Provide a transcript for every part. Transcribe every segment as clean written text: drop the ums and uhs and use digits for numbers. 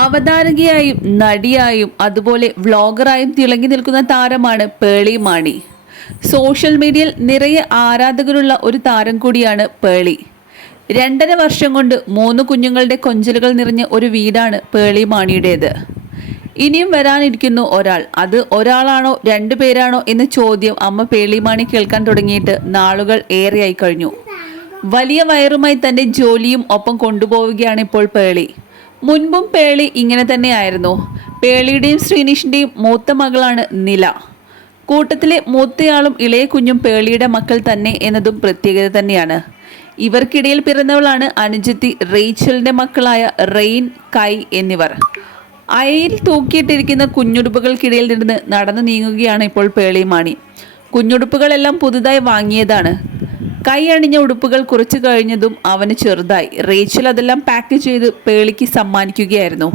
അവതാരകയായും നടിയായും അതുപോലെ വ്ളോഗറായും തിളങ്ങി നിൽക്കുന്ന താരമാണ് പേളി മാണി. സോഷ്യൽ മീഡിയയിൽ നിറയെ ആരാധകരുള്ള ഒരു താരം കൂടിയാണ് പേളി. 2.5 വർഷം കൊണ്ട് 3 കുഞ്ഞുങ്ങളുടെ കൊഞ്ചലുകൾ നിറഞ്ഞ ഒരു വീടാണ് പേളി മാണിയുടേത്. ഇനിയും വരാനിരിക്കുന്നു ഒരാൾ. അത് ഒരാളാണോ 2 പേരാണോ എന്ന ചോദ്യം അമ്മ പേളി മാണി കേൾക്കാൻ തുടങ്ങിയിട്ട് നാളുകൾ ഏറെയായി കഴിഞ്ഞു. വലിയ വയറുമായി തൻ്റെ ജോലിയും ഒപ്പം കൊണ്ടുപോവുകയാണ് ഇപ്പോൾ പേളി. മുൻപും പേളി ഇങ്ങനെ തന്നെയായിരുന്നു. പേളിയുടെയും ശ്രീനിഷിൻ്റെയും മൂത്ത മകളാണ് നില. കൂട്ടത്തിലെ മൂത്തയാളും ഇളയ കുഞ്ഞും പേളിയുടെ മക്കൾ തന്നെ എന്നതും പ്രത്യേകത തന്നെയാണ്. ഇവർക്കിടയിൽ പിറന്നവളാണ് അനുജത്തി റേച്ചലിൻ്റെ മക്കളായ റെയിൻ, കൈ എന്നിവർ. അയയിൽ തൂക്കിയിട്ടിരിക്കുന്ന കുഞ്ഞുടുപ്പുകൾക്കിടയിൽ നിന്ന് നടന്നു നീങ്ങുകയാണ് ഇപ്പോൾ പേളി മാണി. കുഞ്ഞുടുപ്പുകളെല്ലാം പുതുതായി വാങ്ങിയതാണ്. കൈ അണിഞ്ഞ ഉടുപ്പുകൾ കുറച്ചു കഴിഞ്ഞതും അവന് ചെറുതായി. റേച്ചൽ അതെല്ലാം പാക്ക് ചെയ്ത് പേളിക്ക് സമ്മാനിക്കുകയായിരുന്നു.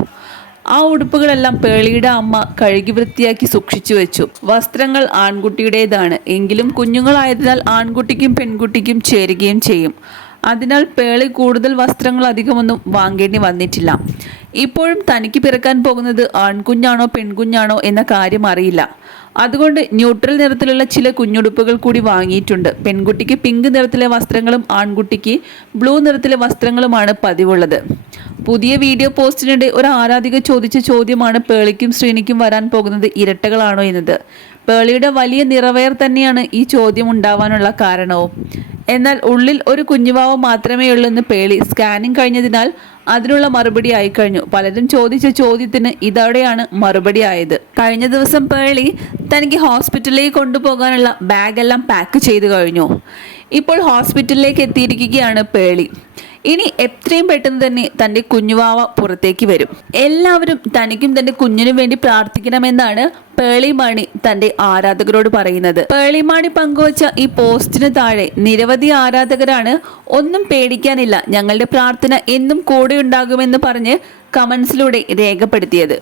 ആ ഉടുപ്പുകളെല്ലാം പേളിയുടെ അമ്മ കഴുകി വൃത്തിയാക്കി സൂക്ഷിച്ചു വെച്ചു. വസ്ത്രങ്ങൾ ആൺകുട്ടിയുടേതാണ്. എങ്കിലും കുഞ്ഞുങ്ങളായതിനാൽ ആൺകുട്ടിക്കും പെൺകുട്ടിക്കും ചേരുകയും ചെയ്യും. അതിനാൽ പേളി കൂടുതൽ വസ്ത്രങ്ങൾ അധികമൊന്നും വാങ്ങേണ്ടി വന്നിട്ടില്ല. ഇപ്പോഴും തനിക്ക് പിറക്കാൻ പോകുന്നത് ആൺകുഞ്ഞാണോ പെൺകുഞ്ഞാണോ എന്ന കാര്യം അറിയില്ല. അതുകൊണ്ട് ന്യൂട്രൽ നിറത്തിലുള്ള ചില കുഞ്ഞുടുപ്പുകൾ കൂടി വാങ്ങിയിട്ടുണ്ട്. പെൺകുട്ടിക്ക് പിങ്ക് നിറത്തിലെ വസ്ത്രങ്ങളും ആൺകുട്ടിക്ക് ബ്ലൂ നിറത്തിലെ വസ്ത്രങ്ങളുമാണ് പതിവുള്ളത്. പുതിയ വീഡിയോ പോസ്റ്റിനിടെ ഒരു ആരാധിക ചോദിച്ച ചോദ്യമാണ് പേളിക്കും ശ്രീനിക്കും വരാൻ പോകുന്നത് ഇരട്ടകളാണോ എന്നത്. പേളിയുടെ വലിയ നിറവയർ തന്നെയാണ് ഈ ചോദ്യം ഉണ്ടാവാനുള്ള കാരണവും. എന്നാൽ ഉള്ളിൽ ഒരു കുഞ്ഞുവാവ മാത്രമേ ഉള്ളൂ എന്ന് പേളി സ്കാനിങ് കഴിഞ്ഞതിനാൽ അതിനുള്ള മറുപടി ആയിക്കഴിഞ്ഞു. പലരും ചോദിച്ച ചോദ്യത്തിന് ഇതോടെയാണ് മറുപടി ആയത്. കഴിഞ്ഞ ദിവസം പേളി തനിക്ക് ഹോസ്പിറ്റലിലേക്ക് കൊണ്ടുപോകാനുള്ള ബാഗെല്ലാം പാക്ക് ചെയ്ത് കഴിഞ്ഞു. ഇപ്പോൾ ഹോസ്പിറ്റലിലേക്ക് എത്തിയിരിക്കുകയാണ് പേളി. ഇനി എത്രയും പെട്ടെന്ന് തന്നെ തൻ്റെ കുഞ്ഞുവാവ പുറത്തേക്ക് വരും. എല്ലാവരും തനിക്കും തൻ്റെ കുഞ്ഞിനും വേണ്ടി പ്രാർത്ഥിക്കണമെന്നാണ് പേളി മാണി തൻ്റെ ആരാധകരോട് പറയുന്നത്. പേളി മാണി പങ്കുവച്ച ഈ പോസ്റ്റിന് താഴെ നിരവധി ആരാധകരാണ് ഒന്നും പേടിക്കാനില്ല, ഞങ്ങളുടെ പ്രാർത്ഥന എന്നും കൂടെ ഉണ്ടാകുമെന്ന് പറഞ്ഞ് കമൻസിലൂടെ രേഖപ്പെടുത്തിയത്.